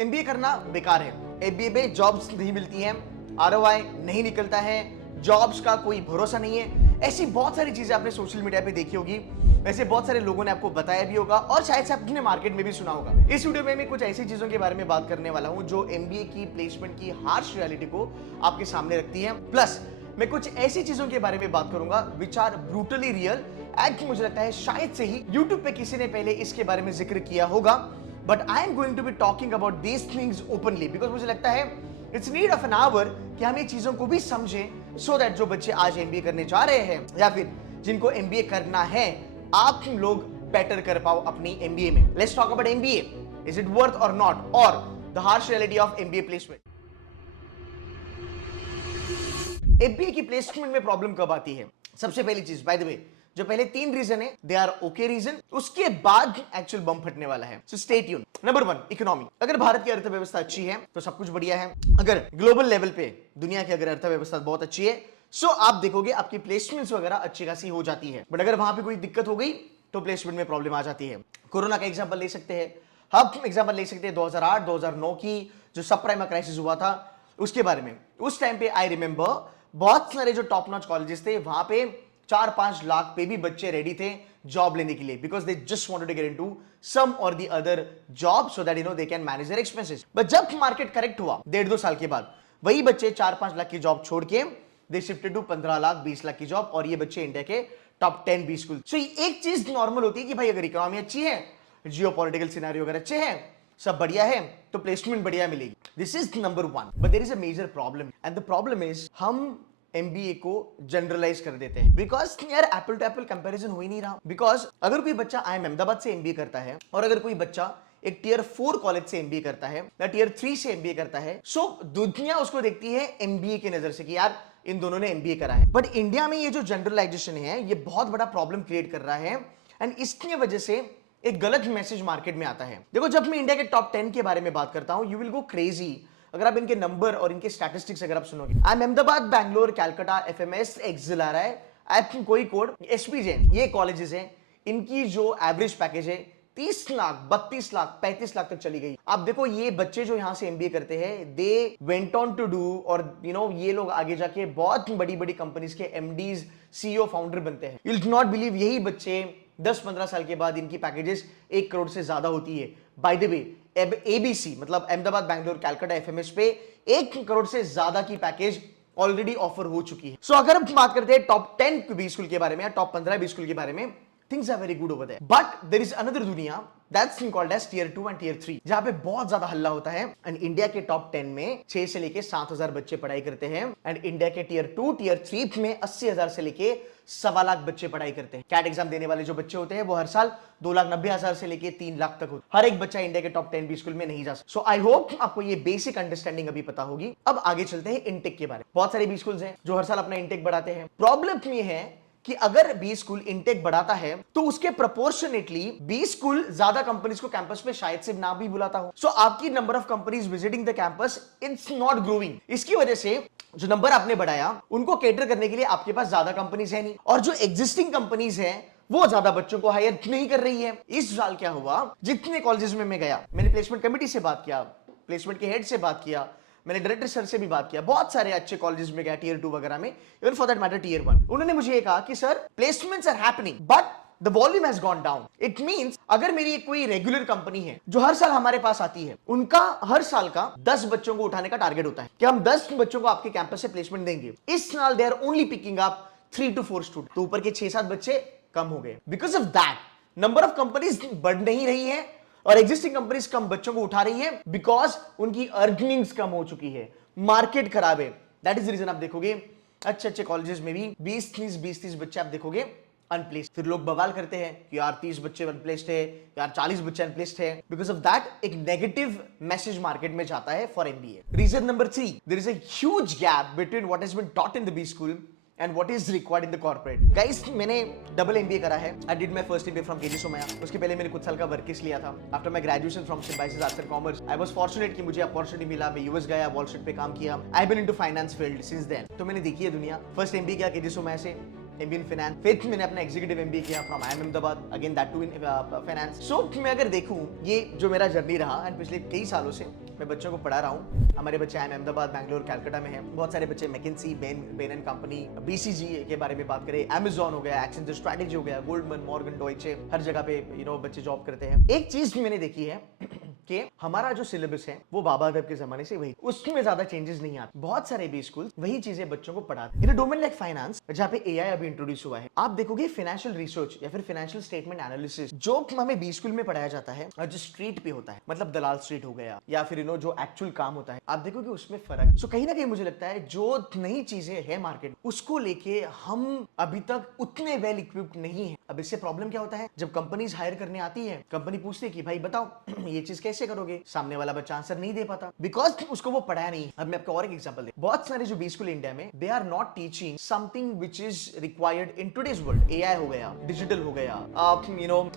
MBA करना बेकार है। एमबीए में जॉब्स नहीं मिलती हैं, आरओआई नहीं निकलता है, जॉब्स का कोई भरोसा नहीं है। ऐसी बहुत सारी चीजें आपने सोशल मीडिया पे देखी होगी, वैसे बहुत सारे लोगों ने आपको बताया भी होगा और शायद से आपने मार्केट में भी सुना होगा। इस वीडियो में मैं कुछ ऐसी चीजों के बारे में बात करने वाला हूं जो एमबीए की प्लेसमेंट की हार्श रियलिटी को आपके सामने रखती है। प्लस मैं कुछ ऐसी चीजों के बारे में बात करूंगा which are brutally real and मुझे लगता है शायद से ही यूट्यूब पे किसी ने पहले इसके बारे में जिक्र किया होगा, but I am going to be talking about these things openly because मुझे लगता है it's need of an hour कि हम ये चीजों को भी समझें सो दैट जो बच्चे आज एमबीए करने जा रहे हैं या फिर जिनको एमबीए करना है आप लोग बेटर कर पाओ अपनी एमबीए में। Let's talk about MBA, is it worth और नॉट, और the harsh reality of MBA placement. MBA की प्लेसमेंट में प्रॉब्लम कब आती है? सबसे पहली चीज, बाय द वे, जो पहले 3 रीजन है दे आर ओके रीजन, उसके बाद एक्चुअल बम फटने वाला है। So stay tune. Number 1, economy. अगर भारत की अर्थव्यवस्था अच्छी है तो सब कुछ बढ़िया है। अगर ग्लोबल लेवल पे दुनिया की अगर अर्थव्यवस्था बहुत अच्छी है सो आप देखोगे आपकी प्लेसमेंट्स वगैरह अच्छी खासी हो जाती है। बट अगर वहां पे कोई दिक्कत हो गई तो प्लेसमेंट में प्रॉब्लम आ जाती है। कोरोना का एग्जांपल ले सकते हैं, हम एग्जांपल ले सकते हैं 2008-2009 की जो सब प्राइम क्राइसिस हुआ था उसके बारे में। उस टाइम पे आई रिमेंबर बहुत सारे जो टॉप नॉच कॉलेजेस थे वहां पे 4-5 लाख पे भी बच्चे रेडी थे जॉब लेने के लिए because they just wanted to get into some और the other job so that they can manage their expenses. But जब मार्केट करेक्ट हुआ 1.5-2 साल के बाद वही बच्चे 4-5 लाख की जॉब छोड़ के दे शिफ्टेड टू 15 लाख 20 लाख की जॉब, और ये बच्चे इंडिया के टॉप 10-20 स्कूल। सो एक चीज नॉर्मल होती है कि भाई अगर इकोनॉमी अच्छी है, जियोपॉलिटिकल सिनेरियो अगर अच्छे हैं, सब बढ़िया है तो प्लेसमेंट बढ़िया मिलेगी। This is number 1। But there is a major problem and the problem is हम एमबीए को जनरलाइज कर देते हैं बिकॉज यार एप्पल टू एप्पल कंपैरिजन हो ही नहीं रहा। बिकॉज अगर कोई बच्चा आईएम अहमदाबाद से एमबीए करता है और अगर कोई बच्चा एक टियर 4 कॉलेज से एमबीए करता है या टियर 3 से एमबीए करता है, सो दुनिया उसको देखती है एमबीए की नजर से कि यार इन दोनों ने एमबीए करा है। बट इंडिया में ये जो जनरलाइजेशन है ये बहुत बड़ा प्रॉब्लम क्रिएट कर रहा है एंड इसकी वजह से एक गलत मैसेज मार्केट में आता है। देखो जब मैं इंडिया के टॉप 10 के बारे में बात करता हूं यू विल गो क्रेजी अगर आप इनके नंबर और इनके स्टैटिस्टिक्स अगर आप सुनोगे। आई अहमदाबाद, बैंगलोर, कैलकाटा, एफएमएस, एक्सिल है, कोई कोड, एसपीजे, ये कॉलेजेस हैं, इनकी जो एवरेज पैकेज है 30 लाख, 32 लाख, 35 लाख तक चली गई। आप देखो ये बच्चे जो यहां से एमबीए करते हैं they went on to do, और ये लोग आगे जाके बहुत बड़ी बड़ी कंपनीज के एमडीज, सीईओ, फाउंडर बनते हैं। यू विल नॉट बिलीव यही बच्चे 10-15 साल के बाद इनकी पैकेजेस 1 करोड़ से ज्यादा होती है। बाय द वे एबीसी मतलब अहमदाबाद, बैंगलोर, कैलकाटा, एफएमएस पे 1 करोड़ से ज्यादा की पैकेज ऑलरेडी ऑफर हो चुकी है। सो अगर हम बात करते हैं टॉप 10 बी स्कूल के बारे में या टॉप 15 बी स्कूल के बारे में, things are very good over there. But there is another दुनिया that's called as tier 2 and tier 3 जहां पे बहुत ज्यादा हल्ला होता है। एंड इंडिया के टॉप 10 में 6 से लेके 7,000 बच्चे पढ़ाई करते हैं एंड इंडिया के टियर 2, टियर 3 में 80,000 से लेके 1.25 लाख बच्चे पढ़ाई करते हैं। कैट एग्जाम देने वाले जो बच्चे होते हैं वो हर साल 2,90,000 से लेके 3 लाख तक होते हैं। हर एक बच्चा इंडिया के टॉप 10 बी स्कूल में नहीं जा सकता। सो आई होप आपको ये बेसिक अंडरस्टैंडिंग अभी पता होगी। अब आगे चलते हैं इनटेक के बारे में। बहुत सारे बी स्कूल्स हैं जो हर साल अपना इनटेक बढ़ाते हैं। प्रॉब्लम ये है कि अगर बी स्कूल इनटेक बढ़ाता है तो उसके प्रोपोर्शनेटली बी स्कूल ज्यादा कंपनीज को कैंपस पे शायद से ना भी बुलाता हो। सो आपकी number of companies visiting the campus it's not growing. इसकी वजह से जो नंबर आपने बढ़ाया उनको कैटर करने के लिए आपके पास ज्यादा कंपनीज है नहीं, और जो एग्जिस्टिंग कंपनीज है वो ज्यादा बच्चों को हायर नहीं कर रही है। इस साल क्या हुआ, जितने कॉलेजेस में मैं गया, मैंने प्लेसमेंट कमेटी से बात किया, प्लेसमेंट के हेड से बात किया, मैंने डायरेक्टर सर से भी बात किया, बहुत सारे अच्छे कॉलेजेस में गया टियर 2 वगैरह में, even for that matter tier 1। उन्होंने मुझे ये कहा कि sir placements are happening but the volume has gone down. It means अगर मेरी कोई रेगुलर कंपनी है जो हर साल हमारे पास आती है, उनका हर साल का 10 बच्चों को उठाने का टारगेट होता है कि हम 10 बच्चों को आपके कैंपस से प्लेसमेंट देंगे। इस साल they are only picking up 3 to 4 student, तो ऊपर के 6-7 बच्चे कम हो गए। Because of that number of companies बढ़ नहीं रही है और एग्जिस्टिंग कंपनीज कम बच्चों को उठा रही है बिकॉज उनकी अर्निंग्स कम हो चुकी है, मार्केट खराब है। दैट इज रीजन आप देखोगे अच्छे अच्छे कॉलेजेस में भी 20-30 बच्चे आप देखोगे अनप्लेस्ड। फिर लोग बवाल करते हैं कि यार 30 बच्चे अनप्लेस्ड है, यार 40 बच्चे अनप्लेस्ड है। बिकॉज ऑफ दैट एक नेगेटिव मैसेज मार्केट में जाता है for MBA. Reason number 3, there is a huge gap between what has been taught in the B school and what is required in the corporate. Guys, मैंने double MBA करा है। I did my first MBA from KG Somaiya. उसके पहले मैंने कुछ साल का वर्किस लिया था। After my graduation from Symbiosis Arts and Commerce, I was fortunate कि मुझे अपॉर्चुनिटी मिला, मैं यूएस गया, वॉल स्ट्रीट पे काम किया। I've been into finance field since then। तो मैंने देखी है दुनिया। फर्स्ट एमबीए किया KG सोमैया से, MBA इन फाइनेंस, फिफ्थ मैंने अपना एग्जीक्यूटिव MBA किया from IIM Ahmedabad, again that too in finance. So मैं अगर देखूं ये जो मेरा जर्नी रहा एंड पिछले कई सालों से मैं बच्चों को पढ़ा रहा हूँ। हमारे बच्चे IIM अहमदाबाद, बैंगलोर, कैलकाटा में हैं। बहुत सारे बच्चे मैकिन्सी, बेन एंड कंपनी, BCG के बारे में बात करें, Amazon हो गया, एक्सेंचर स्ट्रैटेजी हो गया, गोल्डमैन, मॉर्गन, डॉयचे, हर जगह पे बच्चे जॉब करते हैं। एक चीज मैंने देखी है कि हमारा जो सिलेबस है वो बाबा आदम के जमाने से वही, उसमें ज्यादा चेंजेस नहीं आते। बहुत सारे भी स्कूल वही चीजें बच्चों को पढ़ाते हैं। इन डोमेन लाइक फाइनेंस, जहाँ पे AI अभी इंट्रोड्यूस हुआ है, आप देखोगे फाइनेंशियल रिसर्च या फिर फाइनेंशियल स्टेटमेंट एनालिसिस जो हमें बी स्कूल में पढ़ाया जाता है और जो स्ट्रीट पे होता है, मतलब दलाल स्ट्रीट हो गया या फिर जो एक्चुअल काम होता है, आप देखोगे उसमें फर्क। सो कहीं ना कहीं मुझे लगता है जो नई चीजें है मार्केट, उसको लेके हम अभी तक उतने वेल इक्विप्ड नहीं है। अब इससे प्रॉब्लम क्या होता है, जब कंपनीज हायर करने आती है, कंपनी पूछती है कि भाई बताओ ये चीज कैसे करोगे, सामने वाला बच्चा आंसर नहीं दे पाता बिकॉज उसको वो पढ़ाया नहीं। अब मैं आपको और एक एग्जांपल दे, बहुत सारे जो बी स्कूल इंडिया में, they are not teaching something which is required in today's world. AI हो गया, डिजिटल हो गया,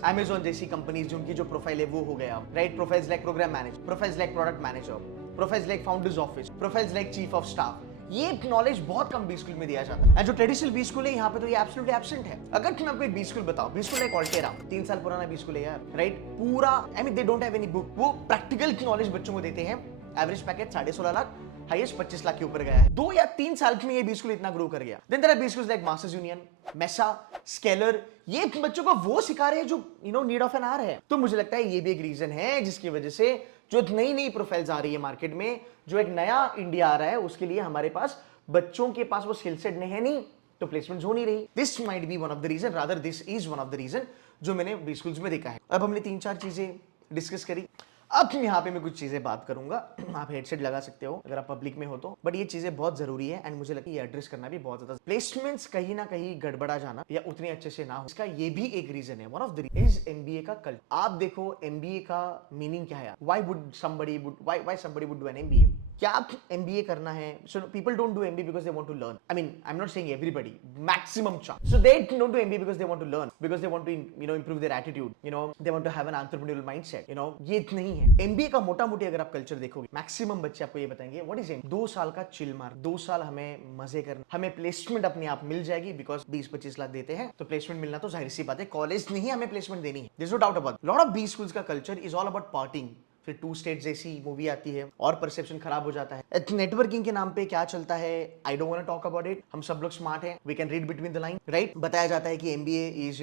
Amazon जैसी कंपनीज जिनकी जो प्रोफाइल है वो हो गया, right? Profiles like program manager, profiles like product manager, profiles like founders office, profiles like chief of staff. ये नॉलेज बहुत कम बी स्कूल में दिया जाता है। जो ट्रेडिशनल बी स्कूल है यहाँ पे तो ये एब्सोल्युटली एब्सेंट है। अगर तुम आपको एक बी स्कूल बताओ, बी स्कूल लाइक ऑल्टेरा, 3 साल पुराना बी स्कूल है यार, राइट? पूरा they don't have any book, वो प्रैक्टिकल नॉलेज बच्चों को देते हैं। Average package 16.5 lakh, highest 25 lakh के ऊपर गया है। 2 या 3 साल में ये बी स्कूल इतना ग्रो कर गया। Then there are B schools like Masters Union, MESA, Scaler, ये बच्चों को वो सिखा रहे हैं जो नीड ऑफ एन आवर है। तो मुझे लगता है ये भी एक रीजन है जिसकी वजह से जो नई प्रोफाइल्स आ रही है मार्केट में, जो एक नया इंडिया आ रहा है, उसके लिए हमारे पास बच्चों के पास वो स्किल सेट है नहीं, तो प्लेसमेंट हो नहीं रही। This might be one of the reason, rather this is one of the reason जो मैंने बी स्कूल्स में देखा है। अब हमने 3-4 चीजें डिस्कस करी। अब यहाँ पे मैं कुछ चीजें बात करूंगा। आप हेडसेट लगा सकते हो अगर आप पब्लिक में हो तो, बट ये चीजें बहुत जरूरी है एंड मुझे लगता है ये एड्रेस करना भी बहुत ज्यादा। प्लेसमेंट्स कहीं ना कहीं गड़बड़ा जाना या उतने अच्छे से ना हो, इसका ये भी एक रीजन है। One of the is MBA का कल्चर। आप देखो MBA का मीनिंग क्या है, why somebody would do an MBA? क्या आप MBA करना है? So people don't do MBA because they want to learn. I mean, I'm not saying everybody, maximum chance. So they don't do MBA because they want to learn, because they want to improve their attitude, they want to have an entrepreneurial mindset, ये नहीं है। MBA का मोटा मोटी अगर आप culture देखोगे, maximum बच्चे आपको ये बताएंगे व्हाट इज MBA? 2 साल का चिल मार, 2 साल हमें मजे करना, हमें प्लेसमेंट अपने आप मिल जाएगी बिकॉज 20-25 लाख देते हैं, तो प्लेसमेंट मिलना तो जाहिर सी बात है, कॉलेज नहीं हमें प्लेसमेंट देनी है, there is no doubt about. Lot of B schools का culture is all about partying. फिर 2 स्टेट जैसी मूवी आती है और परसेप्शन खराब हो जाता है। नेटवर्किंग के नाम पे क्या चलता है, I don't want to talk about it. हम सब लोग स्मार्ट हैं, we can read between the line, right? बताया जाता है कि MBA is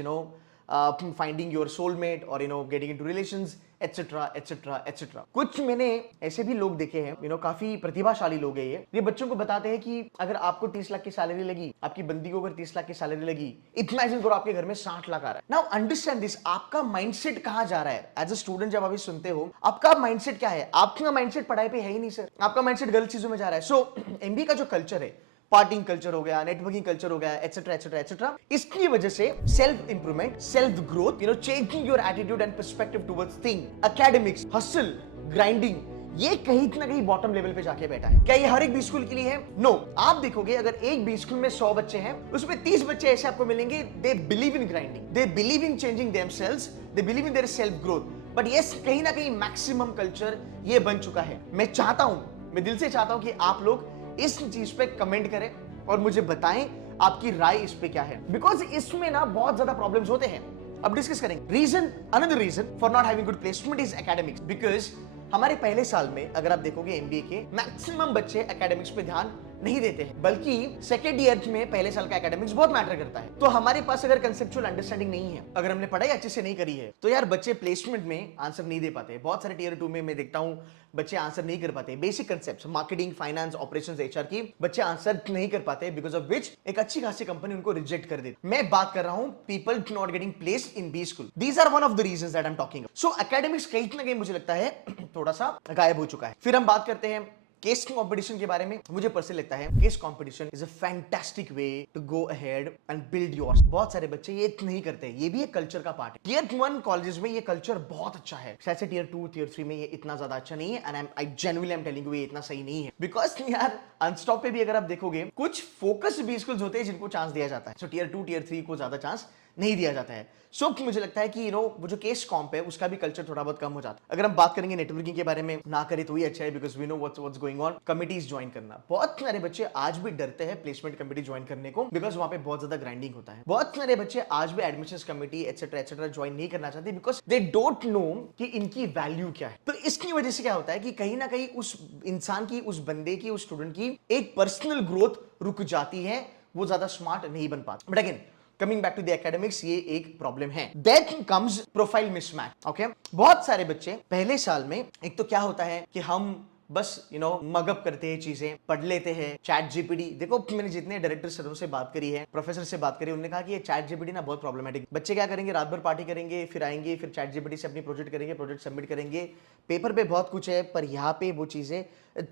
finding your soulmate और getting into relations, etcetera etcetera etcetera. कुछ मैंने ऐसे भी लोग देखे हैं, काफी प्रतिभाशाली लोग हैं ये बच्चों को बताते हैं कि अगर आपको 30 लाख की सैलरी लगी, आपकी बंदी को अगर 30 लाख की सैलरी लगी, इमेजिन करो आपके घर में 60 लाख आ रहा है। नाउ अंडरस्टैंड दिस, आपका माइंडसेट कहां जा रहा है? एज अ स्टूडेंट जब आप सुनते हो, आपका माइंडसेट क्या है? आपका माइंडसेट पढ़ाई पे है ही नहीं सर, आपका माइंडसेट गलत चीजों में जा रहा है। सो MBA का जो कल्चर है, पार्टिंग कल्चर हो गया, नेटवर्किंग कल्चर हो गया, एटसेट्रा एटसेट्रा एटसेट्रा, इसकी वजह से self improvement, self growth, changing your attitude and perspective towards thing, academics, hustle, grinding, ये कहीं ना कहीं बॉटम लेवल पे जाके बैठा है। क्या ये हर एक बी स्कूल के लिए है? नो। आप देखोगे अगर एक बी स्कूल में 100 बच्चे हैं, उसमें 30 बच्चे ऐसे आपको मिलेंगे, they believe in grinding, they believe in changing themselves, they believe in their self growth. But yes, कहीं ना कहीं मैक्सिमम कल्चर ये बन चुका है। मैं चाहता हूं, मैं दिल से चाहता हूं कि आप लोग इस चीज पे कमेंट करें और मुझे बताएं आपकी राय इस पे क्या है, बिकॉज इसमें ना बहुत ज्यादा प्रॉब्लम्स होते हैं। अब डिस्कस करेंगे reason. Another reason for not having good placement is academics, because हमारे पहले साल में अगर आप देखोगे MBA के, मैक्सिमम बच्चे एकेडमिक्स पे ध्यान नहीं देते हैं, बल्कि सेकेंड ईयर में पहले साल का एकेडमिक्स बहुत मैटर करता है। तो हमारे पास अगर कंसेप्चुअल अंडरस्टैंडिंग नहीं है, अगर हमने पढ़ाई अच्छे से नहीं करी है, तो यार बच्चे प्लेसमेंट में आंसर नहीं दे पाते। बहुत सारे टीयर 2 में मैं देखता हूं बच्चे आंसर नहीं कर पाते। Basic concept, marketing, finance, operations, HR की बच्चे आंसर नहीं कर पाते, बिकॉज ऑफ विच एक अच्छी खासी कंपनी उनको रिजेक्ट कर देती। मैं बात कर रहा हूं people not getting placed in B school. These are one of the reasons that I am talking. So academics कहीं ना कहीं मुझे लगता है थोड़ा सा गायब हो चुका है। फिर हम बात करते हैं केस कंपटीशन के बारे में। मुझे पर्सनली लगता है case competition is a fantastic way to go ahead and build yours. बहुत सारे बच्चे ये नहीं करते, ये भी एक कल्चर का पार्ट है। टीयर 1 कॉलेजेस में ये कल्चर बहुत अच्छा है, शायद टीयर 2 टीयर 3 में ये इतना ज्यादा अच्छा नहीं है, and I genuinely am telling you ये इतना सही नहीं है, बिकॉज यार अनस्टॉप पे भी अगर आप देखोगे कुछ फोकस बी स्कूल्स होते हैं जिनको चांस दिया जाता है। सो टीयर 2 टीयर 3 को ज्यादा चांस नहीं दिया जाता है। सो मुझे लगता है कि वो जो केस कॉम्प है उसका भी कल्चर थोड़ा बहुत कम हो जाता है। अगर हम बात करेंगे नेटवर्किंग के बारे में, ना करें तो ही अच्छा है, because we know what's going on. Committees join करना, बहुत सारे बच्चे आज भी डरते हैं प्लेसमेंट कमिटी ज्वाइन करने को, बिकॉज वहां पे बहुत ज्यादा ग्राइंडिंग होता है। बहुत सारे बच्चे आज भी एडमिशंस कमिटी एटसेट्रा ज्वाइन नहीं करना चाहते, बिकॉज दे डोंट नो कि इनकी वैल्यू क्या है। तो इसकी वजह से क्या होता है कि कहीं ना कहीं उस इंसान की, उस बंदे की, उस स्टूडेंट की एक पर्सनल ग्रोथ रुक जाती है, वो ज्यादा स्मार्ट नहीं बन पाता। But again, coming back to the academics, ये एक प्रॉब्लम है। That comes profile mismatch. Okay, बहुत सारे बच्चे पहले साल में, एक तो क्या होता है कि हम बस मगअप करते हैं, चीजें पढ़ लेते हैं। चैट जीपीटी, देखो मैंने जितने डायरेक्टर सरों से बात करी है, प्रोफेसर से बात करी, उन्होंने कहा कि ये चैट जीपीटी ना बहुत प्रॉब्लमेटिक। बच्चे क्या करेंगे, रात भर पार्टी करेंगे, फिर आएंगे, फिर चैट जीपीटी से अपनी प्रोजेक्ट करेंगे, प्रोजेक्ट सबमिट करेंगे। पेपर पे बहुत कुछ है, पर यहाँ पे वो चीजें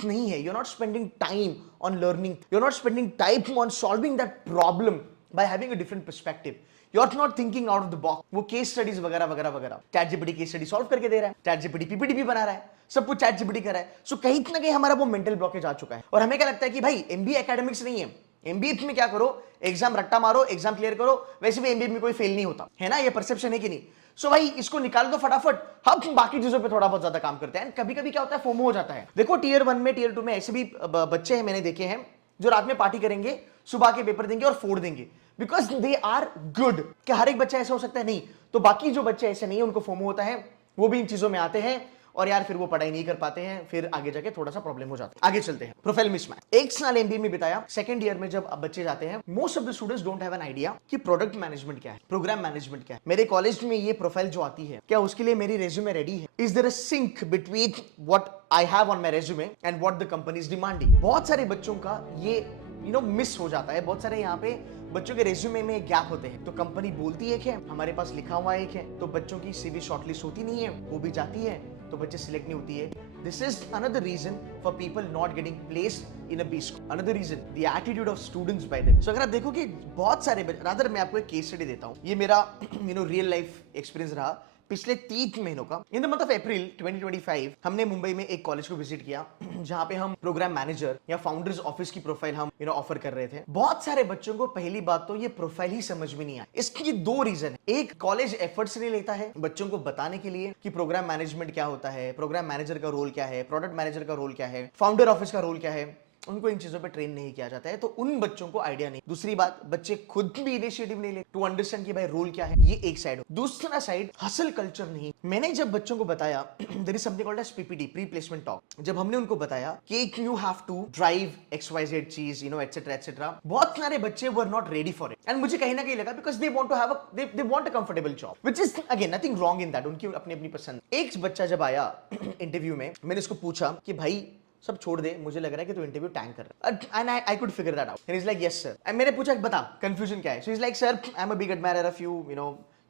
नहीं है। You are not spending time on learning, you are not spending time on solving that problem by having a different perspective. You are not thinking out of the box. वो केस स्टडीज वगैरह वगैरह वगैरह chat GPT case study solve करके दे रहा है, chat GPT PPT भी बना रहा है, सब कुछ चैट जीपीटी कर रहा है। सो कहीं ना कहीं हमारा वो मेंटल ब्लॉकेज आ चुका है। और हमें क्या लगता है कि भाई एमबीए एकेडमिक्स नहीं है, एमबीए में क्या करो, एग्जाम रट्टा मारो, एग्जाम क्लियर करो। वैसे भी एमबीए में कोई फेल नहीं होता है ना, ये परसेप्शन है कि नहीं। सो भाई इसको निकाल दो फटाफट, हम बाकी चीजों पे थोड़ा बहुत ज्यादा काम करते हैं। कभी कभी क्या होता है, फोमो हो जाता है। देखो टीयर 1 में, टीयर 2 में ऐसे भी बच्चे हैं, मैंने देखे हैं, जो रात में पार्टी करेंगे, सुबह के पेपर देंगे और फोड़ देंगे, बिकॉज दे आर गुड। क्या हर एक बच्चा ऐसा हो सकता है? नहीं। तो बाकी जो बच्चे ऐसे नहीं है, उनको फोमो होता है, वो भी इन चीजों में आते हैं, और यार फिर वो पढ़ाई नहीं कर पाते हैं, फिर आगे जाके थोड़ा सा प्रॉब्लम हो जाता है। आगे चलते हैं, प्रोफाइल मिसमैच। एक साल एमबीए में बिताया, सेकंड ईयर में जब अब बच्चे जाते हैं, most of the students don't have an idea कि प्रोडक्ट मैनेजमेंट क्या है, प्रोग्राम मैनेजमेंट क्या है। मेरे कॉलेज में ये प्रोफाइल जो आती है, क्या उसके लिए मेरी रेज्यूमे रेडी है? Is there a sync between what I have on my resume and what the company is demanding? बहुत सारे बच्चों का ये मिस हो जाता है। बहुत सारे यहाँ पे बच्चों के रेज्यूमे में गैप होते हैं। तो कंपनी बोलती एक है, हमारे पास लिखा हुआ एक है, तो बच्चों की सीवी शॉर्टलिस्ट होती नहीं है, वो भी जाती है, तो बच्चे सिलेक्ट नहीं होती है। This is another reason for people not getting placed in a B school. Another reason, the attitude of students by them. So अगर आप देखो कि बहुत सारे, रादर मैं आपको एक केस स्टडी देता हूँ, ये मेरा रियल लाइफ एक्सपीरियंस रहा पिछले 3 महीनों का। In the month of April 2025 हमने मुंबई में एक कॉलेज को विजिट किया, जहां पे हम प्रोग्राम मैनेजर या फाउंडर्स ऑफिस की प्रोफाइल हम ऑफर कर रहे थे। बहुत सारे बच्चों को पहली बात तो ये प्रोफाइल ही समझ में नहीं आया। इसकी 2 रीजन है। एक, कॉलेज एफर्ट्स नहीं लेता है बच्चों को बताने के लिए कि प्रोग्राम मैनेजमेंट क्या होता है, प्रोग्राम मैनेजर का रोल क्या है, प्रोडक्ट मैनेजर का रोल क्या है, फाउंडर ऑफिस का रोल क्या है। उनको इन चीजों पे ट्रेन नहीं किया जाता है, तो उन बच्चों को आइडिया नहीं। दूसरी बात, बच्चे खुद भी इनिशिएटिव नहीं ले टू अंडरस्टैंड कि भाई रोल क्या है। ये एक साइड। दूसरा साइड, हसल कल्चर नहीं। मैंने जब बच्चों को बताया, there is something called as PPT, pre placement talk. जब हमने उनको बताया कि you have to drive XYZ चीज, एटसेट्रा एटसेट्रा, बहुत सारे बच्चे were not ready for it. And मुझे कहीं ना कहीं लगा, because they want to have they want a comfortable job, which is again nothing wrong in that, उनकी अपनी अपनी पसंद। एक बच्चा जब आया इंटरव्यू में, मैंने उसको पूछा कि भाई सब छोड़ दे, मुझे लग रहा है कि तू इंटरव्यू टैंक कर रहा है, and I could figure that out. And he is like yes sir. And मैंने पूछा बता कंफ्यूजन क्या है। So he is like sir, I am a big admirer of you, you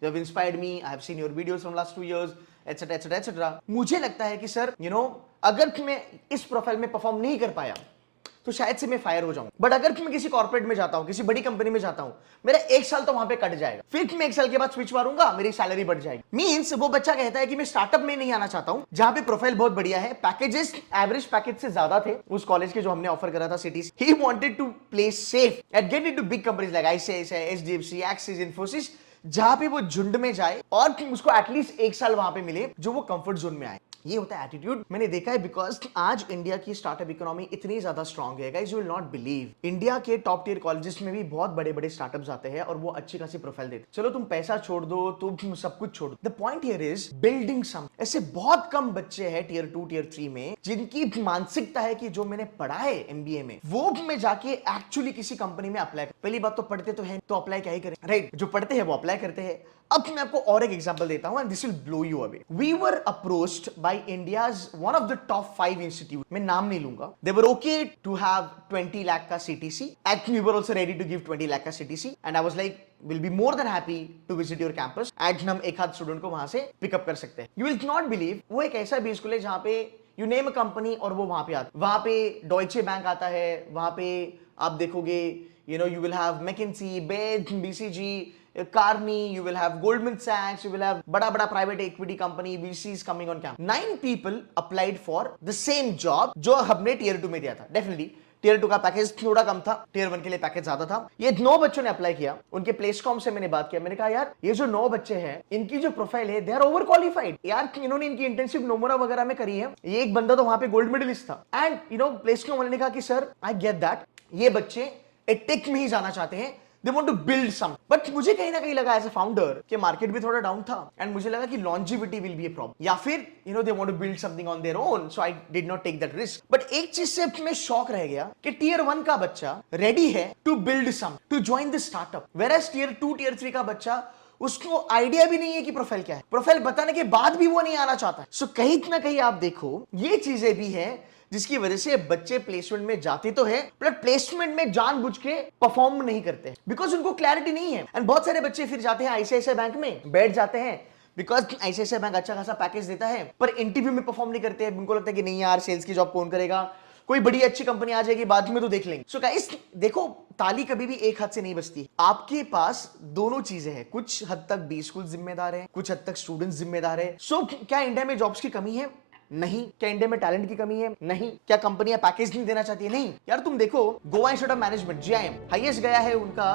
have inspired me, I have seen your videos from last 2 years etcetera etcetera etcetera. मुझे लगता है कि sir अगर मैं इस प्रोफाइल में परफॉर्म नहीं कर पाया तो शायद से मैं फायर हो जाऊं, बट अगर मैं किसी कॉर्पोरेट में जाता हूं, किसी बड़ी कंपनी में जाता हूं, मेरा 1 साल तो वहां पे कट जाएगा, फिर मैं 1 साल के बाद स्विच मारूंगा, मेरी सैलरी बढ़ जाएगी। मींस वो बच्चा कहता है कि मैं स्टार्टअप में नहीं आना चाहता हूं, जहां पे प्रोफाइल बहुत बढ़िया है, पैकेजेस एवरेज पैकेज से ज्यादा थे उस कॉलेज के जो हमने ऑफर करा था cities. He wanted to play safe and get into big companies like ICICI, HDFC, Axis, Infosys, जहां पे वो झुंड में जाए और उसको एटलीस्ट 1 साल वहां पे मिले, जो वो कंफर्ट जोन में आए। ये होता है एटीट्यूड। मैंने देखा है, बिकॉज आज इंडिया की स्टार्टअप इकोनॉमी इतनी ज्यादा स्ट्रांग है, guys you will not believe. India के टॉप टियर कॉलेजेस में भी बहुत बड़े बड़े स्टार्टअप्स आते हैं और वो अच्छी खासी प्रोफाइल देते हैं। चलो तुम पैसा छोड़ दो, तुम सब कुछ छोड़ दो, the point here is building some. ऐसे बहुत कम बच्चे हैं टियर 2 टियर 3 में जिनकी मानसिकता है कि जो मैंने पढ़ा है एमबीए में, वो मैं जाके एक्चुअली किसी कंपनी में अप्लाई। पहली बात तो पढ़ते तो है, तो अप्लाई क्या ही करें, राइट? जो पढ़ते हैं वो अप्लाई करते हैं। अब मैं आपको और एक एग्जांपल देता हूं and this will blow you away. We were approached by India's one of the top 5 institute, मैं नाम नहीं लूंगा। They were okay to have 20 lakh का CTC and we were also ready to give 20 lakh का CTC and I was like will be more than happy to visit your campus and हम एक आध student को वहां से पिकअप कर सकते हैं। यू विल नॉट बिलीव, वो एक ऐसा बी स्कूल है जहां पे यू नेम अ कंपनी और वो वहां पे आता है। वहां पे डॉइचे बैंक आता है, वहां पे आप देखोगे you will have McKinsey, Bain, BCG, Carney, you will have Goldman Sachs, you will have bada private equity company, VCs coming on campus. 9 people applied for the same job जो हमने tier 2 में दिया था. Definitely टियर 2 का package थोड़ा कम था, tier 1 के लिए पैकेज ज्यादा था। ये 9 बच्चों ने अप्लाई किया, उनके प्लेसकॉम से मैंने बात किया, मैंने कहा यार ये जो 9 बच्चे हैं इनकी जो प्रोफाइल है दे आर ओवर क्वालिफाइड यार, इन्होंने इनकी इंटर्नशिप नोमोरा वगैरह में करी है, ये एक बंदा तो वहां पे गोल्ड मेडलिस्ट था। एंड प्लेसकॉम वाले ने कहा कि सर आई गेट दैट, ये बच्चे एक टेक में ही जाना चाहते हैं, they want to build some, but मुझे कहीं ना कहीं लगा एज अ फाउंडर कि मार्केट भी थोड़ा डाउन था एंड मुझे लगा कि longevity will be a problem, या फिर they want to build something on their own, so I did not take that risk। but एक चीज से मैं शॉक रह गया कि टियर 1 का बच्चा रेडी है to build some, to join the startup, whereas tier 2 tier 3 का बच्चा उसको आइडिया भी नहीं है कि प्रोफाइल क्या है, प्रोफाइल बताने के बाद भी वो नहीं आना चाहता। सो कहीं ना कहीं आप देखो ये चीजें भी है जिसकी वजह से बच्चे प्लेसमेंट में जाते तो है बट प्लेसमेंट में जानबूझ के परफॉर्म नहीं करते बिकॉज उनको क्लैरिटी नहीं है। एंड बहुत सारे बच्चे फिर जाते हैं आईसीआईसीआई बैंक में बैठ जाते हैं बिकॉज आईसीआईसीआई बैंक अच्छा खासा पैकेज देता है, पर इंटरव्यू में परफॉर्म नहीं करते हैं, उनको लगता है कि नहीं यार सेल्स की जॉब कौन करेगा, कोई बड़ी अच्छी कंपनी आ जाएगी बाद में तो देख लेंगे। सो गाइस देखो ताली कभी भी एक हाथ से नहीं बजती, आपके पास दोनों चीजें हैं, कुछ हद तक बी स्कूल जिम्मेदार है, कुछ हद तक स्टूडेंट्स जिम्मेदार है। सो क्या इंडिया में जॉब्स की कमी है? नहीं। क्या इंडिया में टैलेंट की कमी है? नहीं। क्या कंपनियां पैकेज नहीं देना चाहती है? नहीं। यार तुम देखो Goa institute of management GIM highest गया है उनका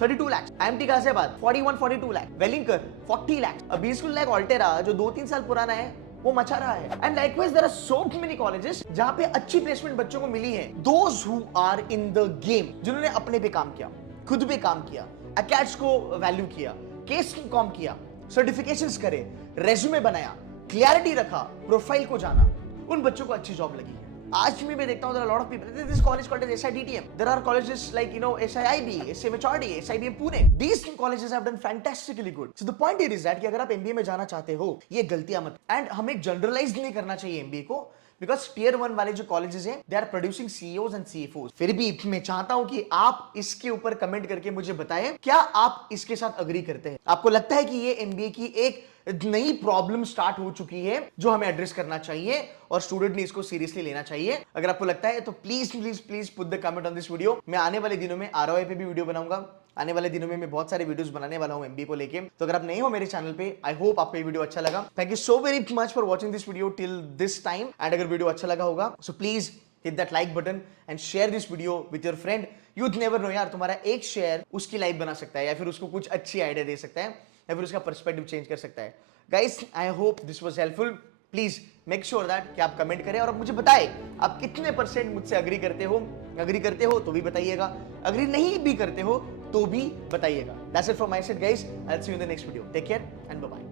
32 लाख, आईएमटी गाजियाबाद 41-42 लाख, वेलिंगकर 40 लाख, अब 20 लाख ऑल्टेरा जो 2-3 साल पुराना है वो मचा रहा है। And likewise there are so many colleges जहां पे अच्छी प्लेसमेंट बच्चों को मिली है, those who are in the game, जिन्होंने अपने पे काम किया, खुद पे काम किया, अकेडस को वैल्यू किया, केस कॉम किया, सर्टिफिकेशंस करे, रेज्यूमे बनाया, क्लैरिटी रखा, प्रोफाइल को जाना, उन बच्चों को अच्छी जॉब लगी है। आज मैं देखता हूं there are a lot of people, this college called as SIDTM, there are colleges like SIIB, SMHRD, SIBM Pune, these colleges have done fantastically good। so the point here is that कि अगर आप MBA में जाना चाहते हो ये गलतियां मत, एंड हमें जनरलाइज नहीं करना चाहिए MBA को बिकॉज टियर 1 वाले जो कॉलेजेस हैं they are producing CEOs and CFOs. फिर भी मैं चाहता हूं कि आप इसके ऊपर कमेंट करके मुझे बताएं क्या आप इसके साथ अग्री करते हैं, आपको लगता है कि ये एमबीए की एक नई प्रॉब्लम स्टार्ट हो चुकी है जो हमें एड्रेस करना चाहिए और स्टूडेंट ने इसको सीरियसली लेना चाहिए। अगर आपको लगता है तो please please please put the comment on this video. मैं आने वाले दिनों में आरओआई पे भी वीडियो बनाऊंगा, आने वाले दिनों में मैं बहुत सारे वीडियोस बनाने वाला हूं एमबीए को लेके, तो अगर आप नहीं हो मेरे चैनल पे आई होप आपको ये वीडियो अच्छा लगा। Thank you so very much for watching this video till this time, and अगर वीडियो अच्छा लगा होगा so please hit that like button and share this video with your friend. Youth never know यार, तुम्हारा एक share उसकी life बना सकता है या फिर उसको कुछ अच्छी आइडिया दे सकता है या फिर उसका पर्सपेक्टिव चेंज कर सकता है। Guys I hope this was helpful. Please make sure that कि आप कमेंट करें और आप मुझे बताएं आप कितने % मुझसे अग्री करते हो तो भी बताइएगा, अग्री नहीं भी करते हो तो भी बताइएगा। That's it from my side guys, I will see you in the next video. Take care and bye bye.